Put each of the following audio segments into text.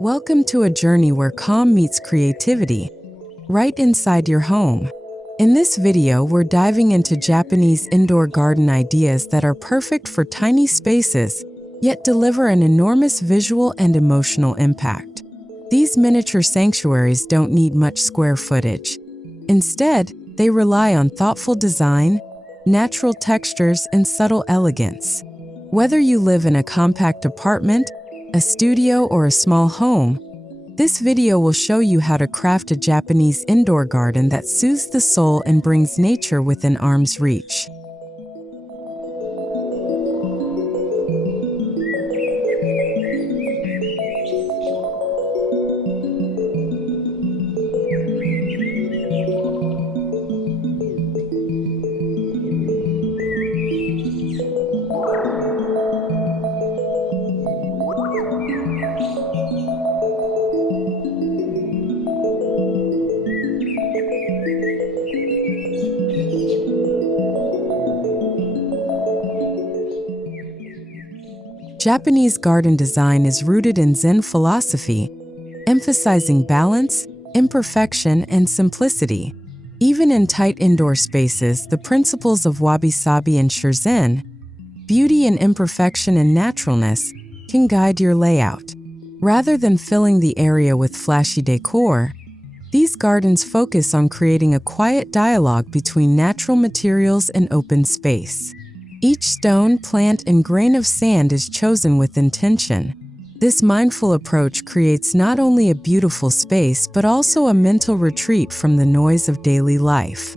Welcome to a journey where calm meets creativity, right inside your home. In this video, we're diving into Japanese indoor garden ideas that are perfect for tiny spaces, yet deliver an enormous visual and emotional impact. These miniature sanctuaries don't need much square footage. Instead, they rely on thoughtful design, natural textures, and subtle elegance. Whether you live in a compact apartment, a studio, or a small home, this video will show you how to craft a Japanese indoor garden that soothes the soul and brings nature within arm's reach. Japanese garden design is rooted in Zen philosophy, emphasizing balance, imperfection, and simplicity. Even in tight indoor spaces, the principles of wabi-sabi ensure Zen, beauty and imperfection and naturalness, can guide your layout. Rather than filling the area with flashy decor, these gardens focus on creating a quiet dialogue between natural materials and open space. Each stone, plant, and grain of sand is chosen with intention. This mindful approach creates not only a beautiful space but also a mental retreat from the noise of daily life.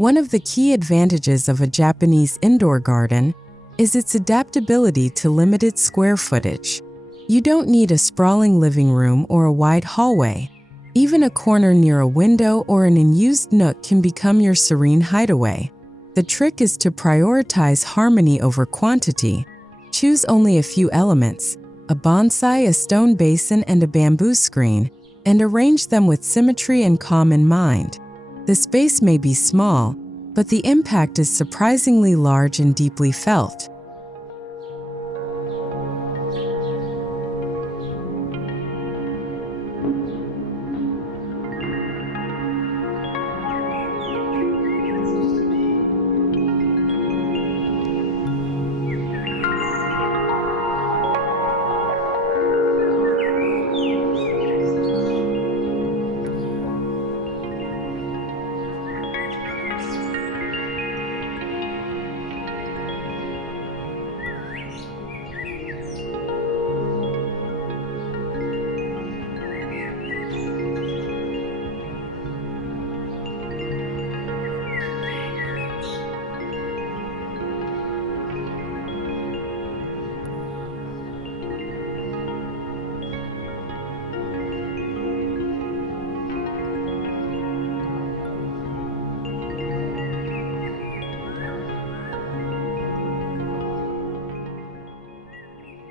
One of the key advantages of a Japanese indoor garden is its adaptability to limited square footage. You don't need a sprawling living room or a wide hallway. Even a corner near a window or an unused nook can become your serene hideaway. The trick is to prioritize harmony over quantity. Choose only a few elements, a bonsai, a stone basin, and a bamboo screen, and arrange them with symmetry and calm in mind. The space may be small, but the impact is surprisingly large and deeply felt.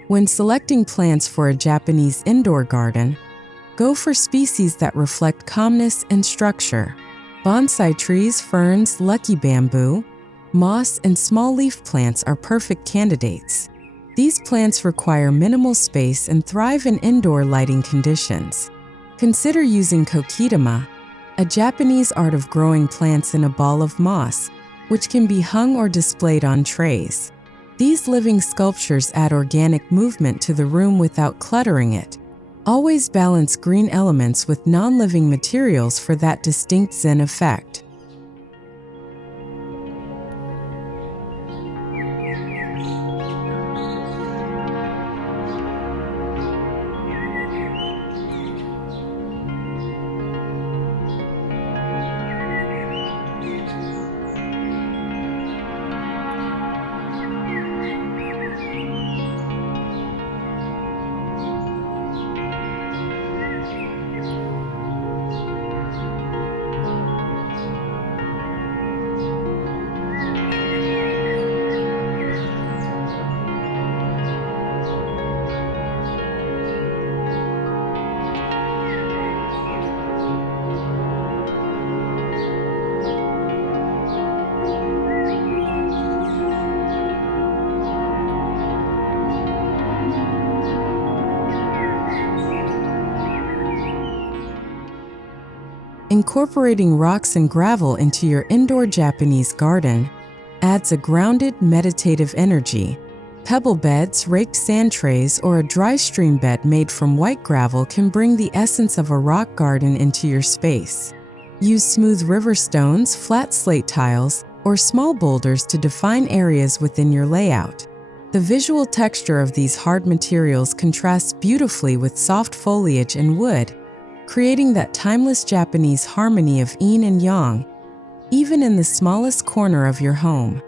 When selecting plants for a Japanese indoor garden, go for species that reflect calmness and structure. Bonsai trees, ferns, lucky bamboo, moss, and small leaf plants are perfect candidates. These plants require minimal space and thrive in indoor lighting conditions. Consider using kokidama, a Japanese art of growing plants in a ball of moss, which can be hung or displayed on trays. These living sculptures add organic movement to the room without cluttering it. Always balance green elements with non-living materials for that distinct Zen effect. Incorporating rocks and gravel into your indoor Japanese garden adds a grounded, meditative energy. Pebble beds, raked sand trays, or a dry stream bed made from white gravel can bring the essence of a rock garden into your space. Use smooth river stones, flat slate tiles, or small boulders to define areas within your layout. The visual texture of these hard materials contrasts beautifully with soft foliage and wood, creating that timeless Japanese harmony of yin and yang, even in the smallest corner of your home.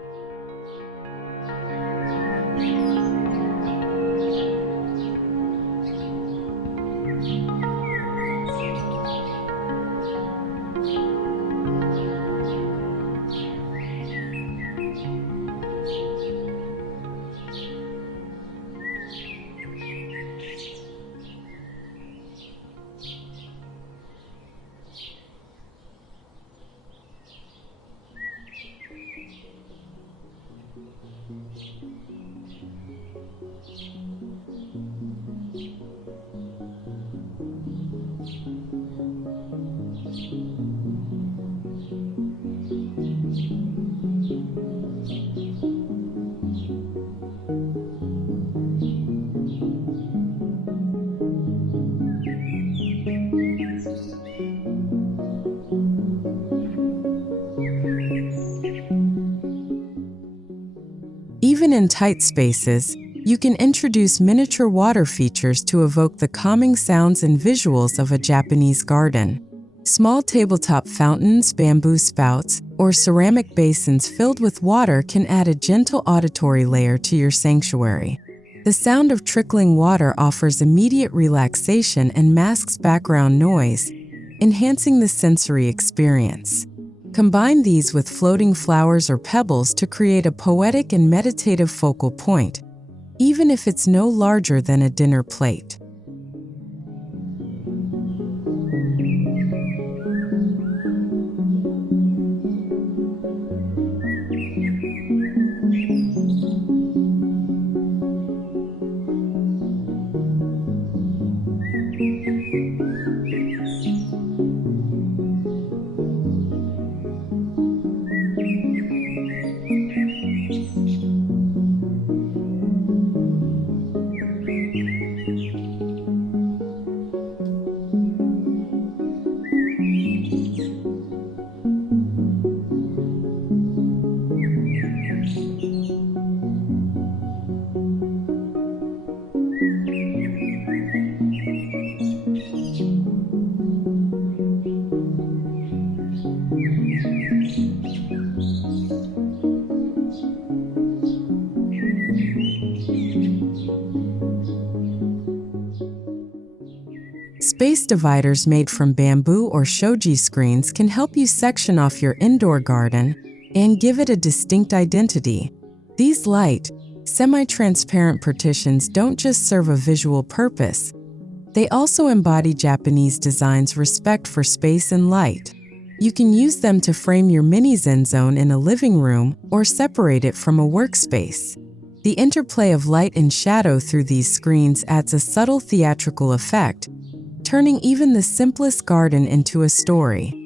Even in tight spaces, you can introduce miniature water features to evoke the calming sounds and visuals of a Japanese garden. Small tabletop fountains, bamboo spouts, or ceramic basins filled with water can add a gentle auditory layer to your sanctuary. The sound of trickling water offers immediate relaxation and masks background noise, enhancing the sensory experience. Combine these with floating flowers or pebbles to create a poetic and meditative focal point, even if it's no larger than a dinner plate. Space dividers made from bamboo or shoji screens can help you section off your indoor garden and give it a distinct identity. These light, semi-transparent partitions don't just serve a visual purpose, they also embody Japanese design's respect for space and light. You can use them to frame your mini Zen zone in a living room or separate it from a workspace. The interplay of light and shadow through these screens adds a subtle theatrical effect, turning even the simplest garden into a story.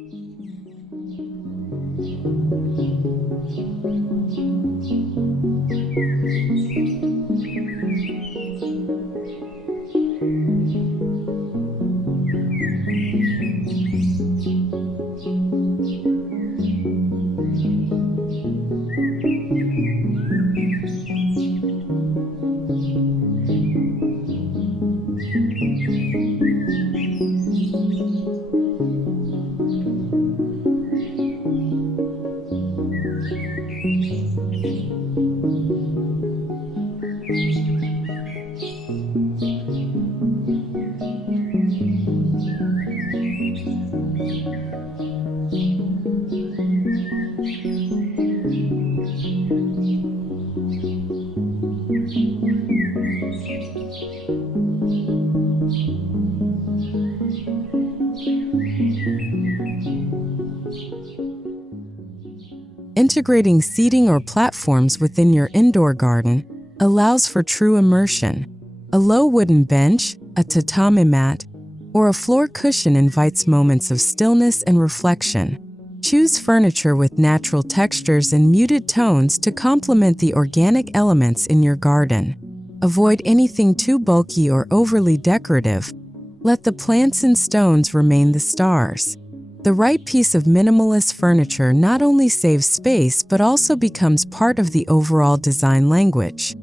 Integrating seating or platforms within your indoor garden allows for true immersion. A low wooden bench, a tatami mat, or a floor cushion invites moments of stillness and reflection. Choose furniture with natural textures and muted tones to complement the organic elements in your garden. Avoid anything too bulky or overly decorative. Let the plants and stones remain the stars. The right piece of minimalist furniture not only saves space but also becomes part of the overall design language.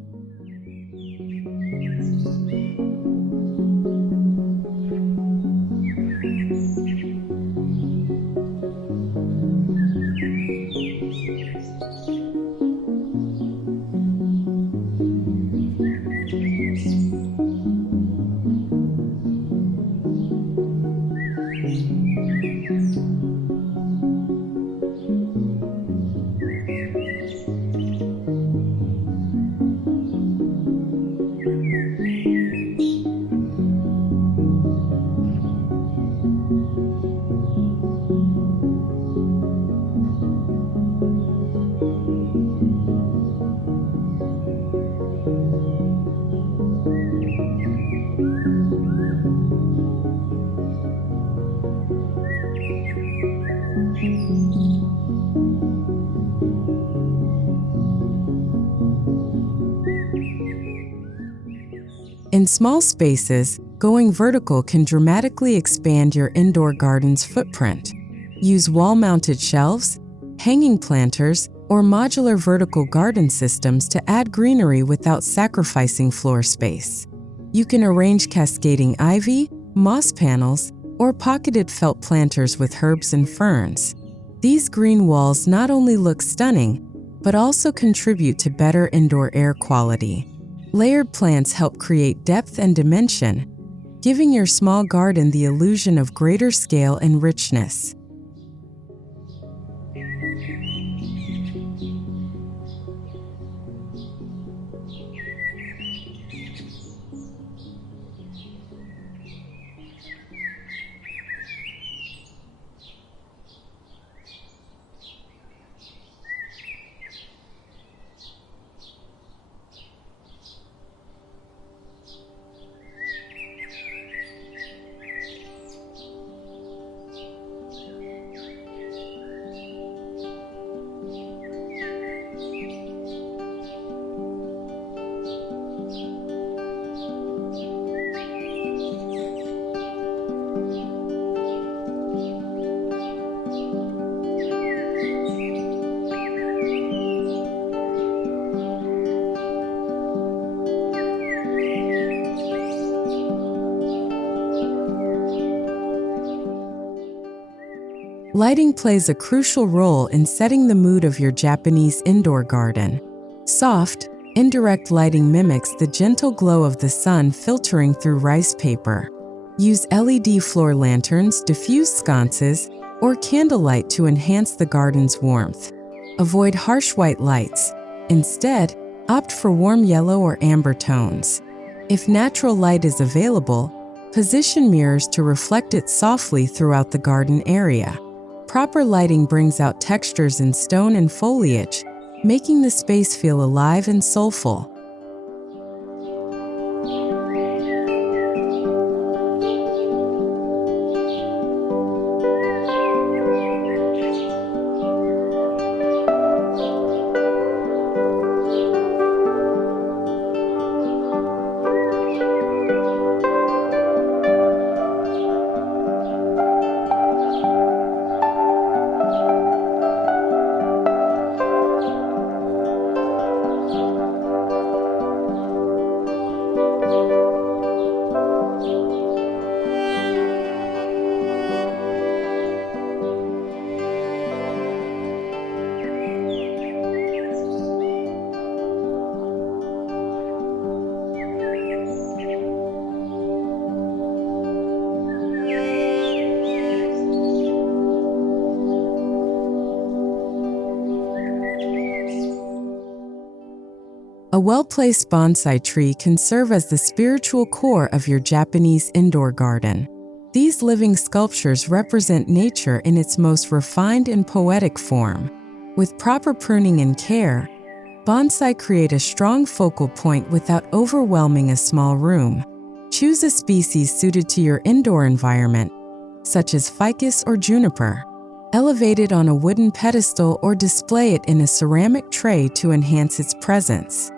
In small spaces, going vertical can dramatically expand your indoor garden's footprint. Use wall-mounted shelves, hanging planters, or modular vertical garden systems to add greenery without sacrificing floor space. You can arrange cascading ivy, moss panels, or pocketed felt planters with herbs and ferns. These green walls not only look stunning, but also contribute to better indoor air quality. Layered plants help create depth and dimension, giving your small garden the illusion of greater scale and richness. Lighting plays a crucial role in setting the mood of your Japanese indoor garden. Soft, indirect lighting mimics the gentle glow of the sun filtering through rice paper. Use LED floor lanterns, diffuse sconces, or candlelight to enhance the garden's warmth. Avoid harsh white lights. Instead, opt for warm yellow or amber tones. If natural light is available, position mirrors to reflect it softly throughout the garden area. Proper lighting brings out textures in stone and foliage, making the space feel alive and soulful. A well-placed bonsai tree can serve as the spiritual core of your Japanese indoor garden. These living sculptures represent nature in its most refined and poetic form. With proper pruning and care, bonsai create a strong focal point without overwhelming a small room. Choose a species suited to your indoor environment, such as ficus or juniper. Elevate it on a wooden pedestal or display it in a ceramic tray to enhance its presence.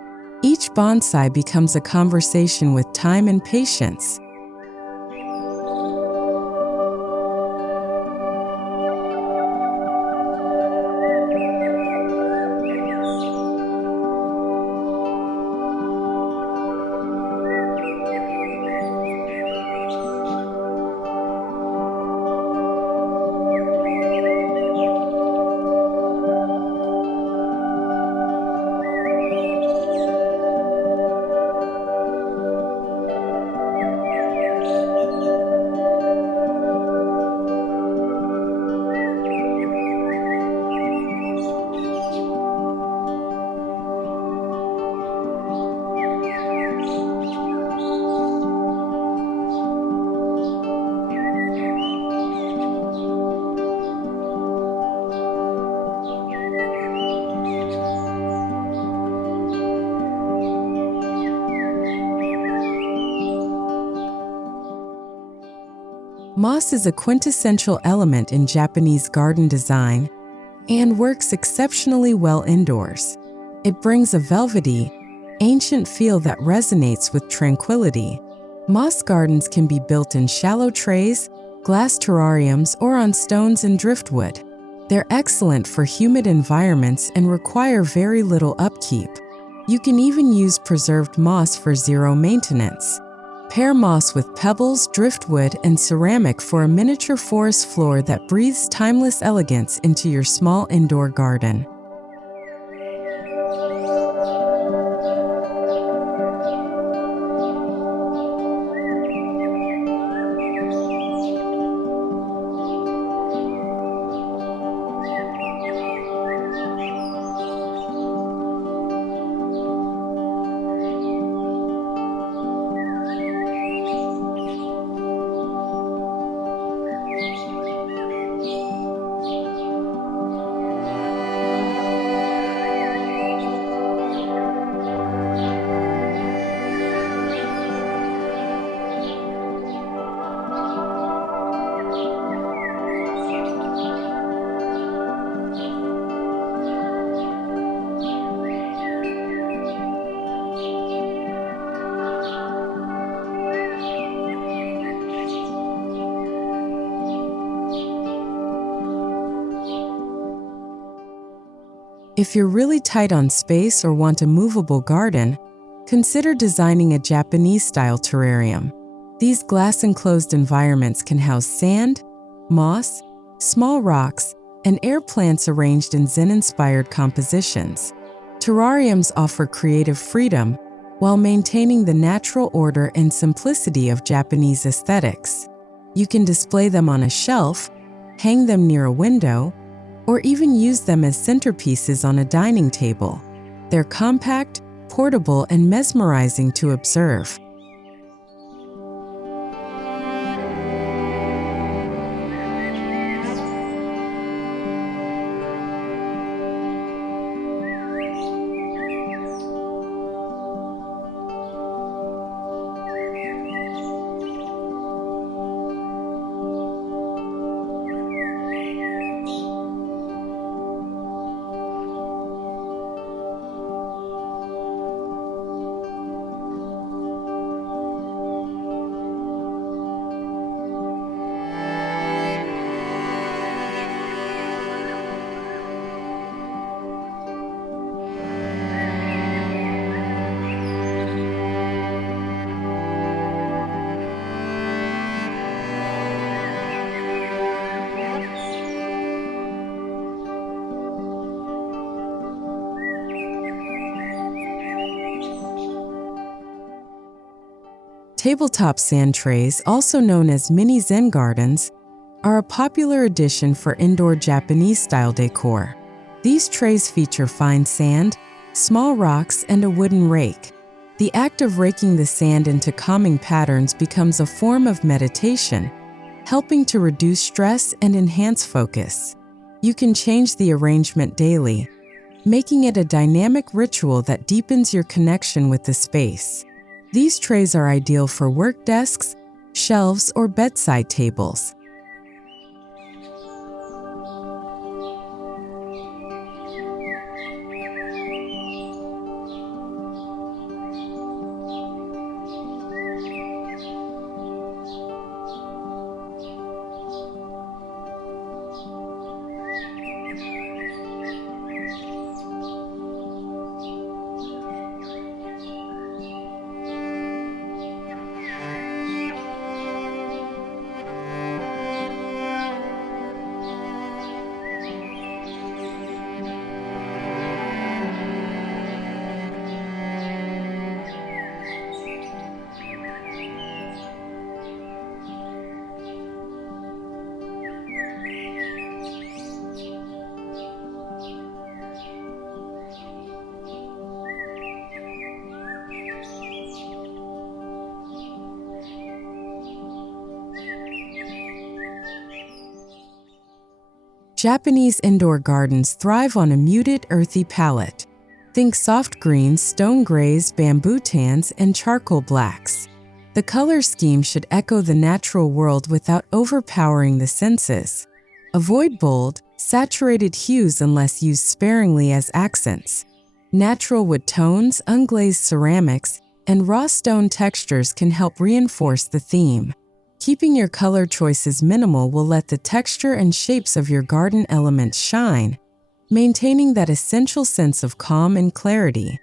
Each bonsai becomes a conversation with time and patience. Moss is a quintessential element in Japanese garden design and works exceptionally well indoors. It brings a velvety, ancient feel that resonates with tranquility. Moss gardens can be built in shallow trays, glass terrariums, or on stones and driftwood. They're excellent for humid environments and require very little upkeep. You can even use preserved moss for zero maintenance. Pair moss with pebbles, driftwood, and ceramic for a miniature forest floor that breathes timeless elegance into your small indoor garden. If you're really tight on space or want a movable garden, consider designing a Japanese-style terrarium. These glass-enclosed environments can house sand, moss, small rocks, and air plants arranged in Zen-inspired compositions. Terrariums offer creative freedom while maintaining the natural order and simplicity of Japanese aesthetics. You can display them on a shelf, hang them near a window, or even use them as centerpieces on a dining table. They're compact, portable, and mesmerizing to observe. Tabletop sand trays, also known as mini Zen gardens, are a popular addition for indoor Japanese-style decor. These trays feature fine sand, small rocks, and a wooden rake. The act of raking the sand into calming patterns becomes a form of meditation, helping to reduce stress and enhance focus. You can change the arrangement daily, making it a dynamic ritual that deepens your connection with the space. These trays are ideal for work desks, shelves, or bedside tables. Japanese indoor gardens thrive on a muted, earthy palette. Think soft greens, stone grays, bamboo tans, and charcoal blacks. The color scheme should echo the natural world without overpowering the senses. Avoid bold, saturated hues unless used sparingly as accents. Natural wood tones, unglazed ceramics, and raw stone textures can help reinforce the theme. Keeping your color choices minimal will let the texture and shapes of your garden elements shine, maintaining that essential sense of calm and clarity.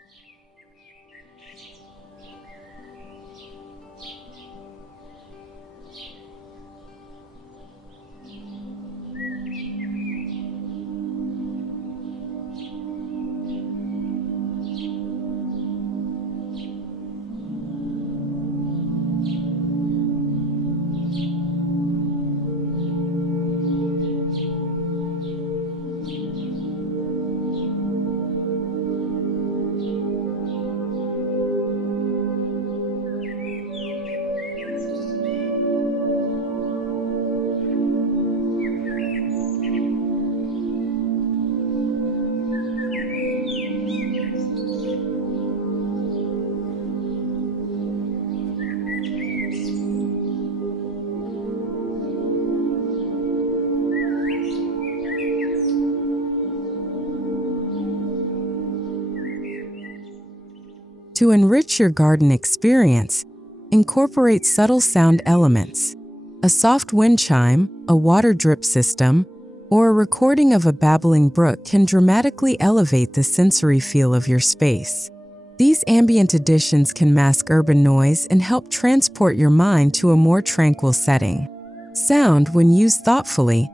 To enrich your garden experience, incorporate subtle sound elements. A soft wind chime, a water drip system, or a recording of a babbling brook can dramatically elevate the sensory feel of your space. These ambient additions can mask urban noise and help transport your mind to a more tranquil setting. Sound, when used thoughtfully,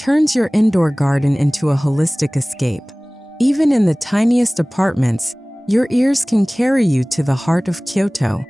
turns your indoor garden into a holistic escape. Even in the tiniest apartments, your ears can carry you to the heart of Kyoto.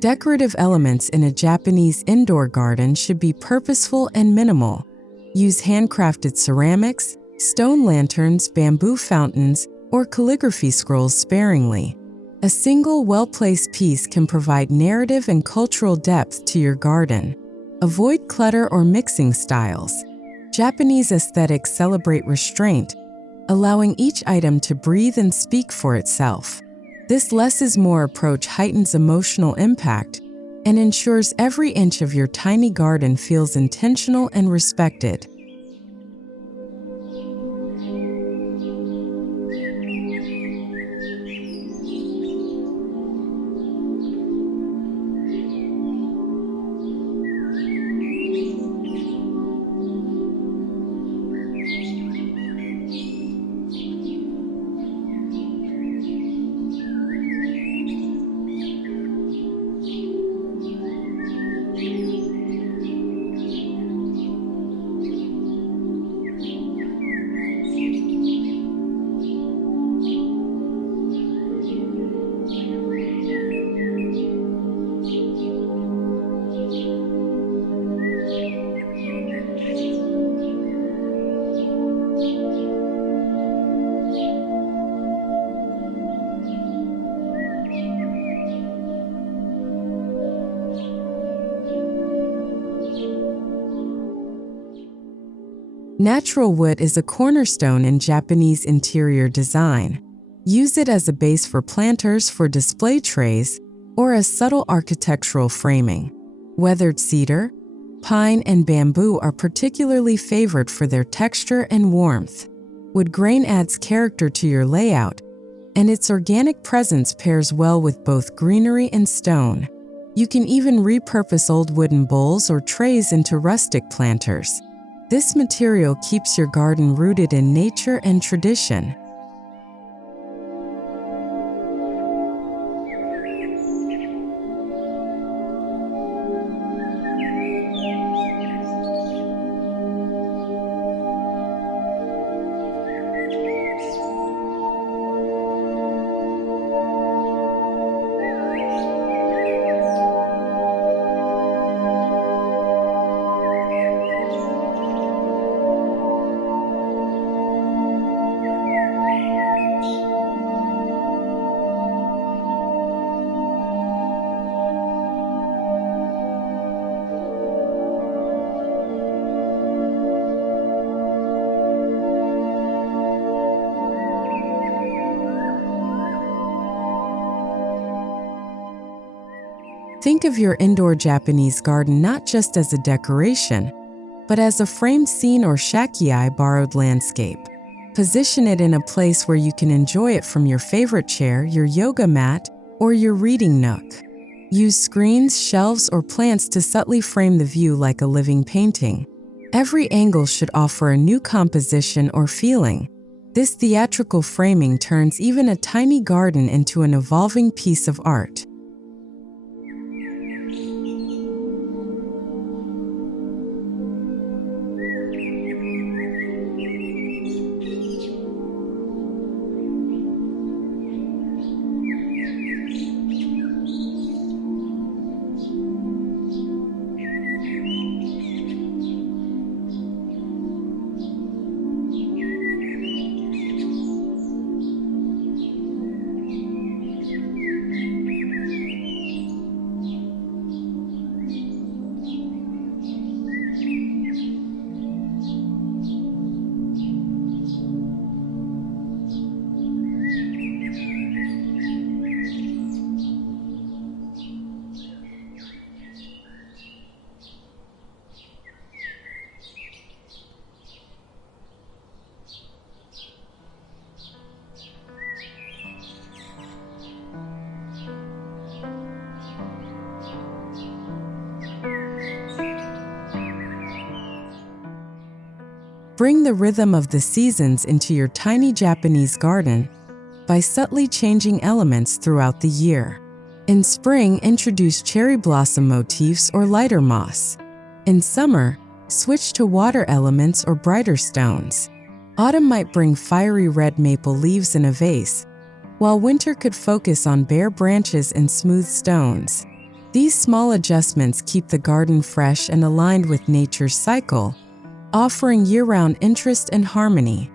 Decorative elements in a Japanese indoor garden should be purposeful and minimal. Use handcrafted ceramics, stone lanterns, bamboo fountains, or calligraphy scrolls sparingly. A single, well-placed piece can provide narrative and cultural depth to your garden. Avoid clutter or mixing styles. Japanese aesthetics celebrate restraint, allowing each item to breathe and speak for itself. This less is more approach heightens emotional impact and ensures every inch of your tiny garden feels intentional and respected. Natural wood is a cornerstone in Japanese interior design. Use it as a base for planters for display trays or as subtle architectural framing. Weathered cedar, pine, and bamboo are particularly favored for their texture and warmth. Wood grain adds character to your layout, and its organic presence pairs well with both greenery and stone. You can even repurpose old wooden bowls or trays into rustic planters. This material keeps your garden rooted in nature and tradition. Think of your indoor Japanese garden not just as a decoration, but as a framed scene or shakiai borrowed landscape. Position it in a place where you can enjoy it from your favorite chair, your yoga mat, or your reading nook. Use screens, shelves, or plants to subtly frame the view like a living painting. Every angle should offer a new composition or feeling. This theatrical framing turns even a tiny garden into an evolving piece of art. Bring the rhythm of the seasons into your tiny Japanese garden by subtly changing elements throughout the year. In spring, introduce cherry blossom motifs or lighter moss. In summer, switch to water elements or brighter stones. Autumn might bring fiery red maple leaves in a vase, while winter could focus on bare branches and smooth stones. These small adjustments keep the garden fresh and aligned with nature's cycle, offering year-round interest and harmony.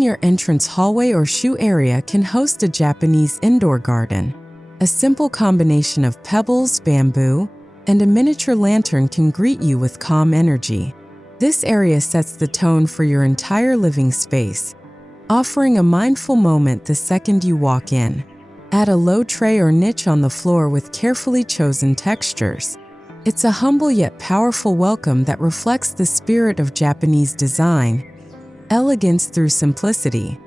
Even your entrance hallway or shoe area can host a Japanese indoor garden. A simple combination of pebbles, bamboo, and a miniature lantern can greet you with calm energy. This area sets the tone for your entire living space, offering a mindful moment the second you walk in. Add a low tray or niche on the floor with carefully chosen textures. It's a humble yet powerful welcome that reflects the spirit of Japanese design, elegance through simplicity.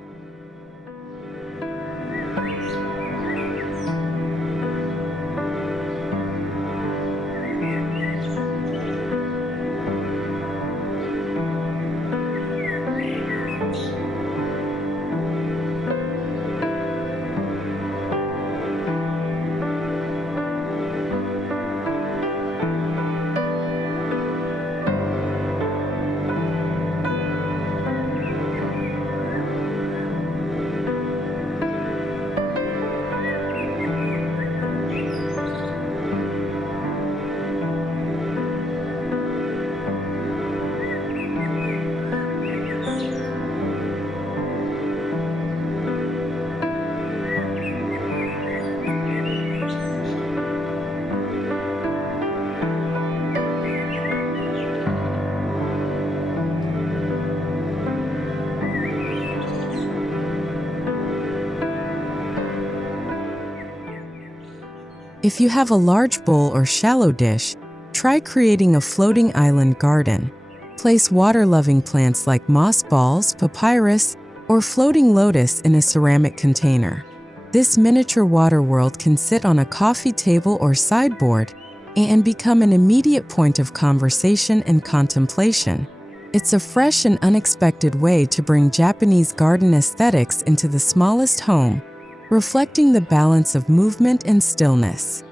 If you have a large bowl or shallow dish, try creating a floating island garden. Place water-loving plants like moss balls, papyrus, or floating lotus in a ceramic container. This miniature water world can sit on a coffee table or sideboard and become an immediate point of conversation and contemplation. It's a fresh and unexpected way to bring Japanese garden aesthetics into the smallest home, reflecting the balance of movement and stillness.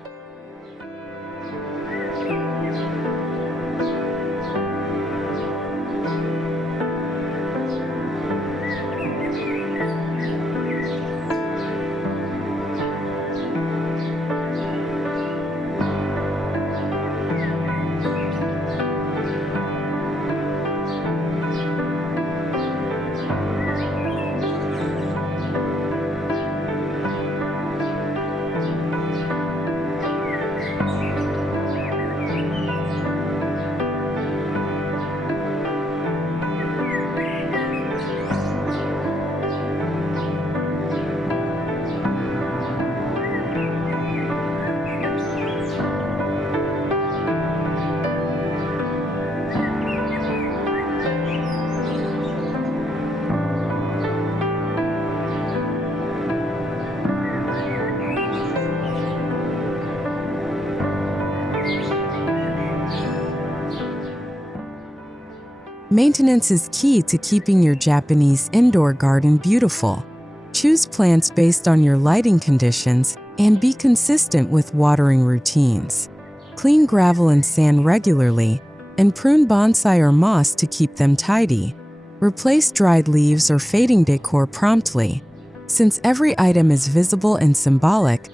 Maintenance is key to keeping your Japanese indoor garden beautiful. Choose plants based on your lighting conditions and be consistent with watering routines. Clean gravel and sand regularly and prune bonsai or moss to keep them tidy. Replace dried leaves or fading decor promptly. Since every item is visible and symbolic,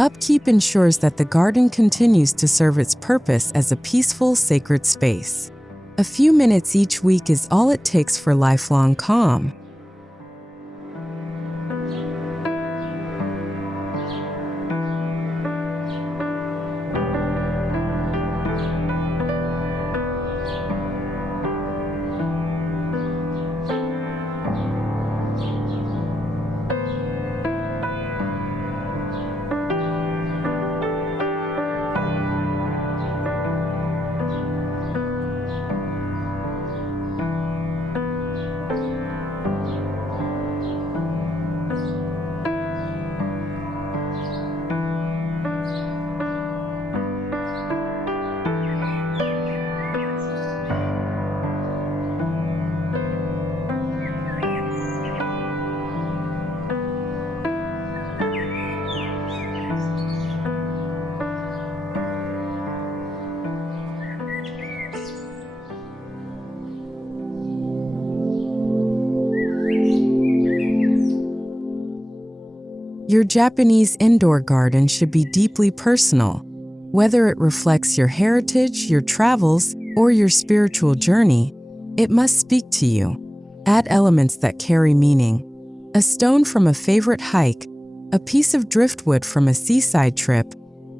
upkeep ensures that the garden continues to serve its purpose as a peaceful, sacred space. A few minutes each week is all it takes for lifelong calm. Your Japanese indoor garden should be deeply personal. Whether it reflects your heritage, your travels, or your spiritual journey, it must speak to you. Add elements that carry meaning. A stone from a favorite hike, a piece of driftwood from a seaside trip,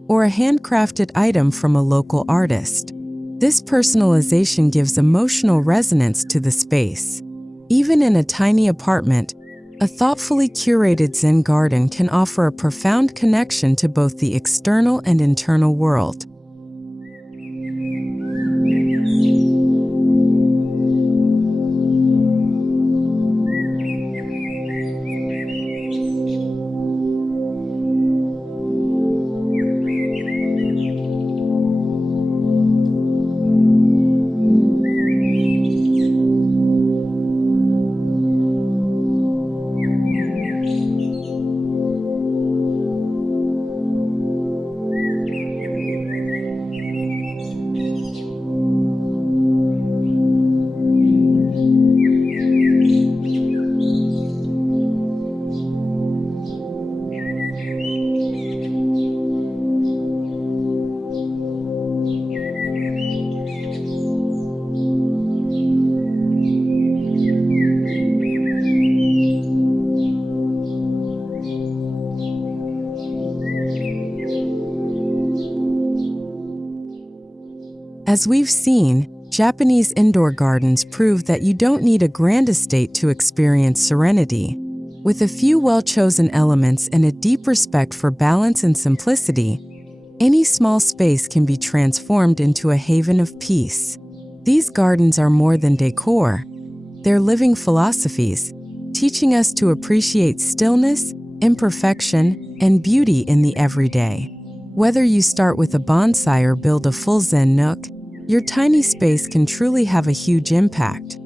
or a handcrafted item from a local artist. This personalization gives emotional resonance to the space. Even in a tiny apartment, a thoughtfully curated Zen garden can offer a profound connection to both the external and internal world. As we've seen, Japanese indoor gardens prove that you don't need a grand estate to experience serenity. With a few well-chosen elements and a deep respect for balance and simplicity, any small space can be transformed into a haven of peace. These gardens are more than decor. They're living philosophies, teaching us to appreciate stillness, imperfection, and beauty in the everyday. Whether you start with a bonsai or build a full Zen nook, your tiny space can truly have a huge impact.